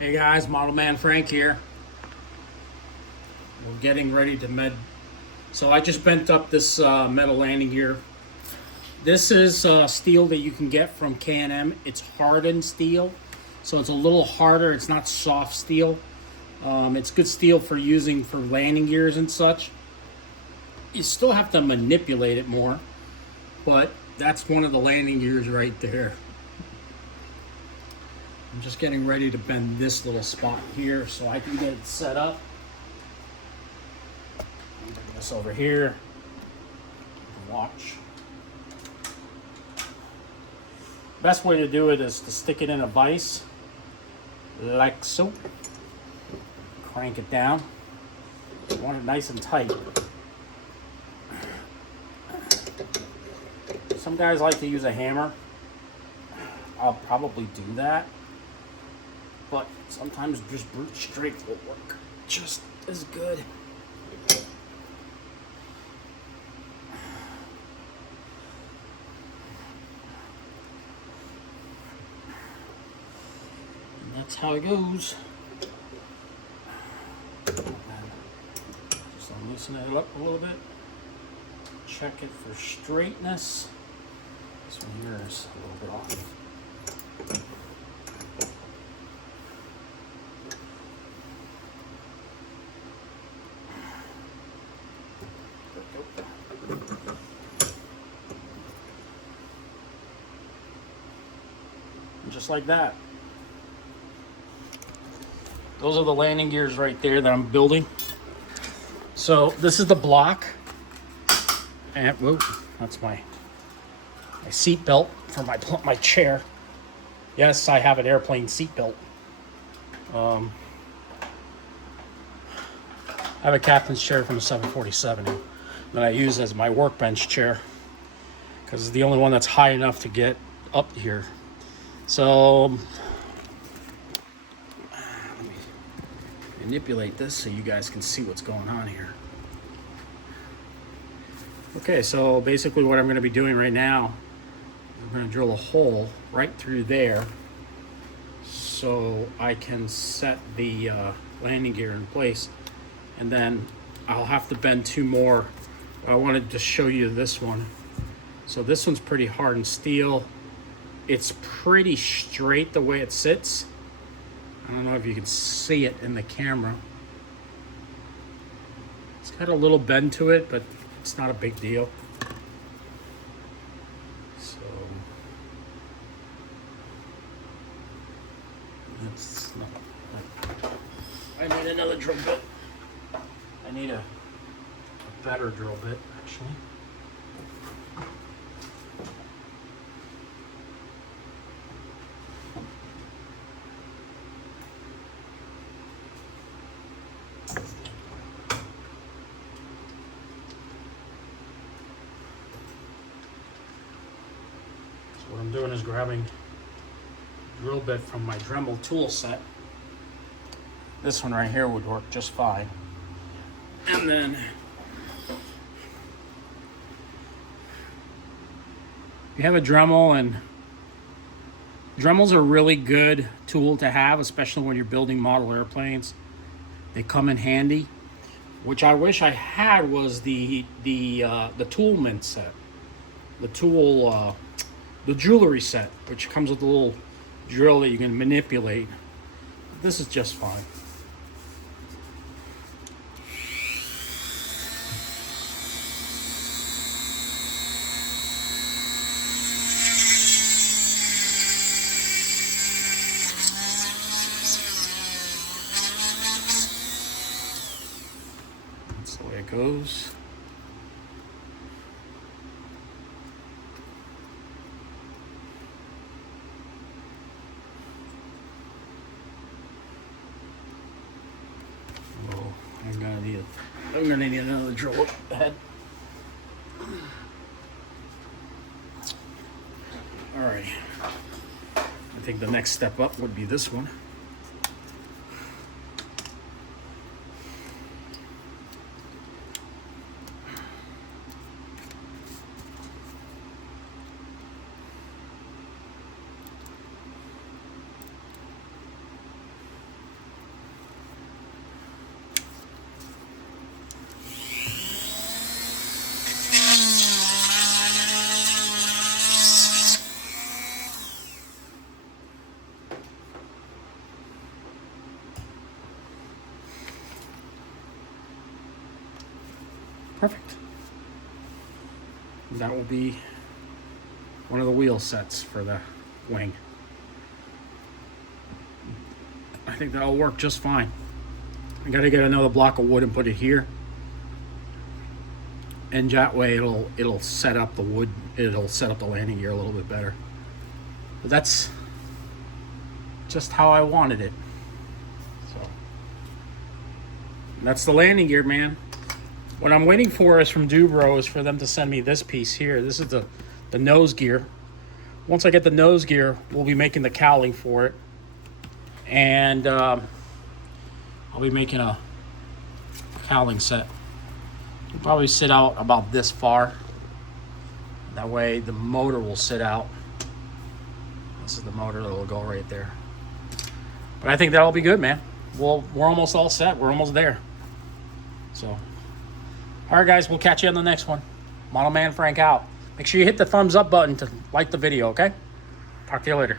Hey guys, Model Man Frank here. We're getting ready to med. So I just bent up this metal landing gear. This is steel that you can get from K&M. It's hardened steel, so it's a little harder. It's not soft steel. It's good steel for using for landing gears and such. You still have to manipulate it more, but that's one of the landing gears right there. I'm just getting ready to bend this little spot here so I can get it set up. Bring this over here. Watch. Best way to do it is to stick it in a vise, like so. Crank it down. You want it nice and tight. Some guys like to use a hammer. I'll probably do that. But sometimes just brute strength will work just as good. And that's how it goes. Just loosen it up a little bit. Check it for straightness. This one here is a little bit off. Just like that. Those are the landing gears right there that I'm building. So this is the block, and whoop, that's my seat belt for my chair. Yes, I have an airplane seat belt. I have a captain's chair from the 747 that I use as my workbench chair because it's the only one that's high enough to get up here. So let me manipulate this so you guys can see what's going on here. Okay, so basically what I'm going to be doing right now, I'm going to drill a hole right through there so I can set the landing gear in place, and then I'll have to bend two more. I wanted to show you this one. So this one's pretty hardened steel. It's pretty straight the way it sits. I don't know if you can see it in the camera. It's got a little bend to it, but it's not a big deal. So that's not. I need another drill bit. I need a better drill bit, actually. What I'm doing is grabbing a drill bit from my Dremel tool set. This one right here would work just fine. And then you have a Dremel, and Dremels are a really good tool to have, especially when you're building model airplanes. They come in handy. Which I wish I had was the tool mint set, the jewelry set, which comes with a little drill that you can manipulate. This is just fine. That's the way it goes. I'm gonna need another drill head. All right. I think the next step up would be this one. Perfect. That will be one of the wheel sets for the wing. I think that'll work just fine. I gotta get another block of wood and put it here. And that way it'll set up the wood, it'll set up the landing gear a little bit better. But that's just how I wanted it. So that's the landing gear, man. What I'm waiting for is from Dubro is for them to send me this piece here. This is the nose gear. Once I get the nose gear, we'll be making the cowling for it. And I'll be making a cowling set. It'll probably sit out about this far. That way the motor will sit out. This is the motor that will go right there. But I think that'll be good, man. We're almost all set. We're almost there. So, all right, guys, we'll catch you on the next one. Model Man Frank out. Make sure you hit the thumbs up button to like the video, okay? Talk to you later.